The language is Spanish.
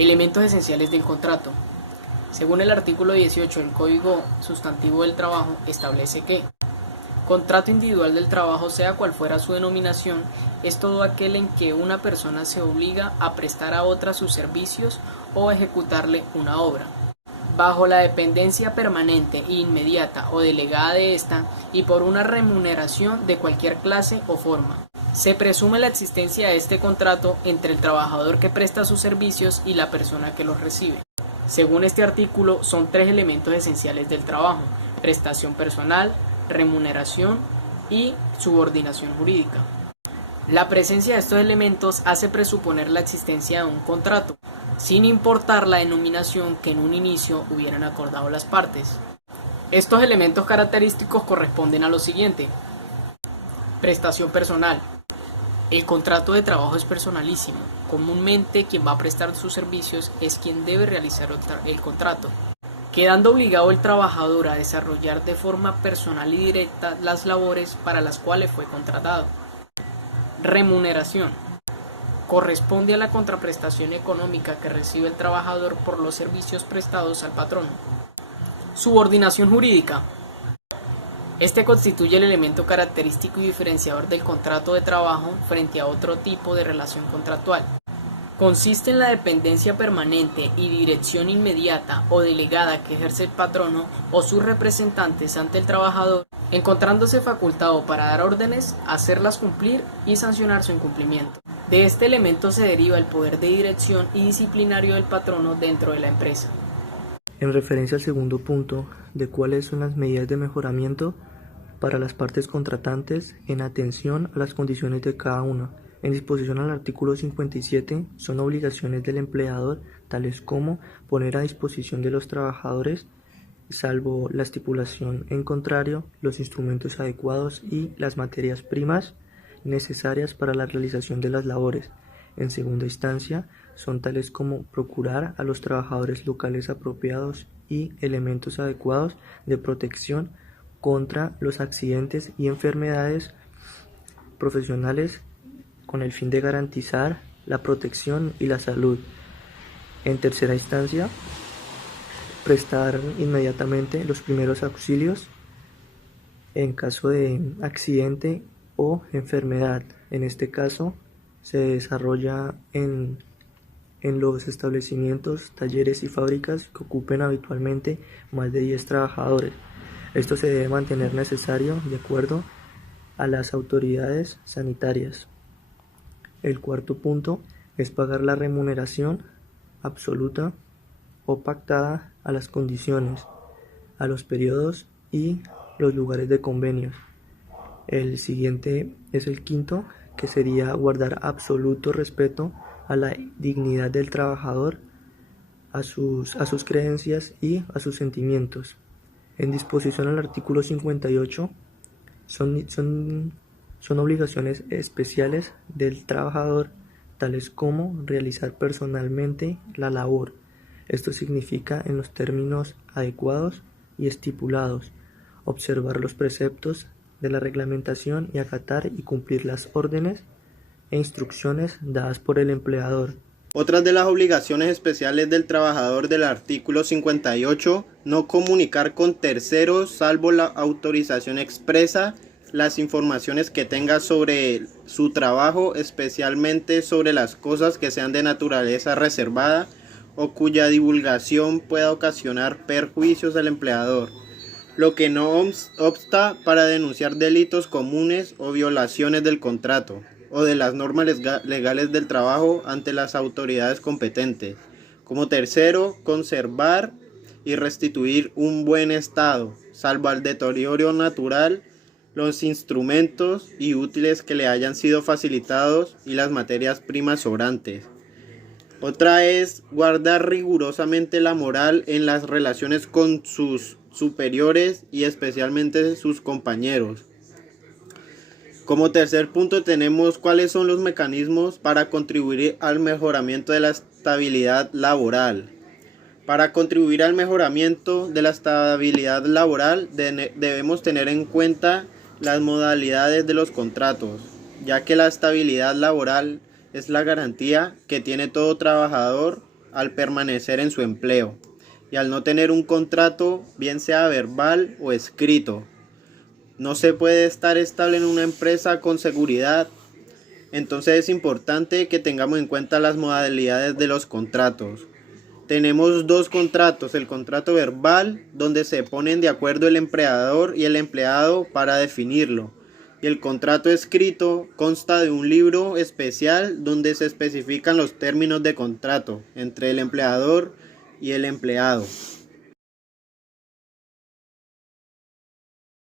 Elementos esenciales del contrato. Según el artículo 18 del Código Sustantivo del Trabajo, establece que contrato individual del trabajo, sea cual fuera su denominación, es todo aquel en que una persona se obliga a prestar a otra sus servicios o ejecutarle una obra, bajo la dependencia permanente e inmediata o delegada de ésta y por una remuneración de cualquier clase o forma. Se presume la existencia de este contrato entre el trabajador que presta sus servicios y la persona que los recibe. Según este artículo, son tres elementos esenciales del trabajo: prestación personal, remuneración y subordinación jurídica. La presencia de estos elementos hace presuponer la existencia de un contrato, sin importar la denominación que en un inicio hubieran acordado las partes. Estos elementos característicos corresponden a lo siguiente: prestación personal. El contrato de trabajo es personalísimo. Comúnmente quien va a prestar sus servicios es quien debe realizar el contrato, quedando obligado el trabajador a desarrollar de forma personal y directa las labores para las cuales fue contratado. Remuneración. Corresponde a la contraprestación económica que recibe el trabajador por los servicios prestados al patrono. Subordinación jurídica. Este constituye el elemento característico y diferenciador del contrato de trabajo frente a otro tipo de relación contractual. Consiste en la dependencia permanente y dirección inmediata o delegada que ejerce el patrono o sus representantes ante el trabajador, encontrándose facultado para dar órdenes, hacerlas cumplir y sancionar su incumplimiento. De este elemento se deriva el poder de dirección y disciplinario del patrono dentro de la empresa. En referencia al segundo punto de cuáles son las medidas de mejoramiento para las partes contratantes en atención a las condiciones de cada una. En disposición al artículo 57 son obligaciones del empleador, tales como poner a disposición de los trabajadores, salvo la estipulación en contrario, los instrumentos adecuados y las materias primas necesarias para la realización de las labores. En segunda instancia, son tales como procurar a los trabajadores locales apropiados y elementos adecuados de protección contra los accidentes y enfermedades profesionales con el fin de garantizar la protección y la salud. En tercera instancia, prestar inmediatamente los primeros auxilios en caso de accidente o enfermedad. En este caso, se desarrolla en los establecimientos, talleres y fábricas que ocupen habitualmente más de 10 trabajadores. Esto se debe mantener necesario de acuerdo a las autoridades sanitarias. El cuarto punto es pagar la remuneración absoluta o pactada a las condiciones, a los periodos y los lugares de convenios. El siguiente es el quinto, que sería guardar absoluto respeto a la dignidad del trabajador, a sus creencias y a sus sentimientos. En disposición al artículo 58 son obligaciones especiales del trabajador, tales como realizar personalmente la labor. Esto significa, en los términos adecuados y estipulados, observar los preceptos de la reglamentación y acatar y cumplir las órdenes e instrucciones dadas por el empleador. Otras de las obligaciones especiales del trabajador del artículo 58, no comunicar con terceros, salvo la autorización expresa, las informaciones que tenga sobre su trabajo, especialmente sobre las cosas que sean de naturaleza reservada o cuya divulgación pueda ocasionar perjuicios al empleador, lo que no obsta para denunciar delitos comunes o violaciones del contrato o de las normas legales del trabajo ante las autoridades competentes. Como tercero, conservar y restituir un buen estado, salvo al deterioro natural, los instrumentos y útiles que le hayan sido facilitados y las materias primas sobrantes. Otra es guardar rigurosamente la moral en las relaciones con sus superiores y especialmente sus compañeros. Como tercer punto tenemos cuáles son los mecanismos para contribuir al mejoramiento de la estabilidad laboral. Para contribuir al mejoramiento de la estabilidad laboral debemos tener en cuenta las modalidades de los contratos, ya que la estabilidad laboral es la garantía que tiene todo trabajador al permanecer en su empleo y al no tener un contrato, bien sea verbal o escrito. No se puede estar estable en una empresa con seguridad. Entonces es importante que tengamos en cuenta las modalidades de los contratos. Tenemos dos contratos: el contrato verbal, donde se ponen de acuerdo el empleador y el empleado para definirlo, y el contrato escrito consta de un libro especial donde se especifican los términos de contrato entre el empleador y el empleado.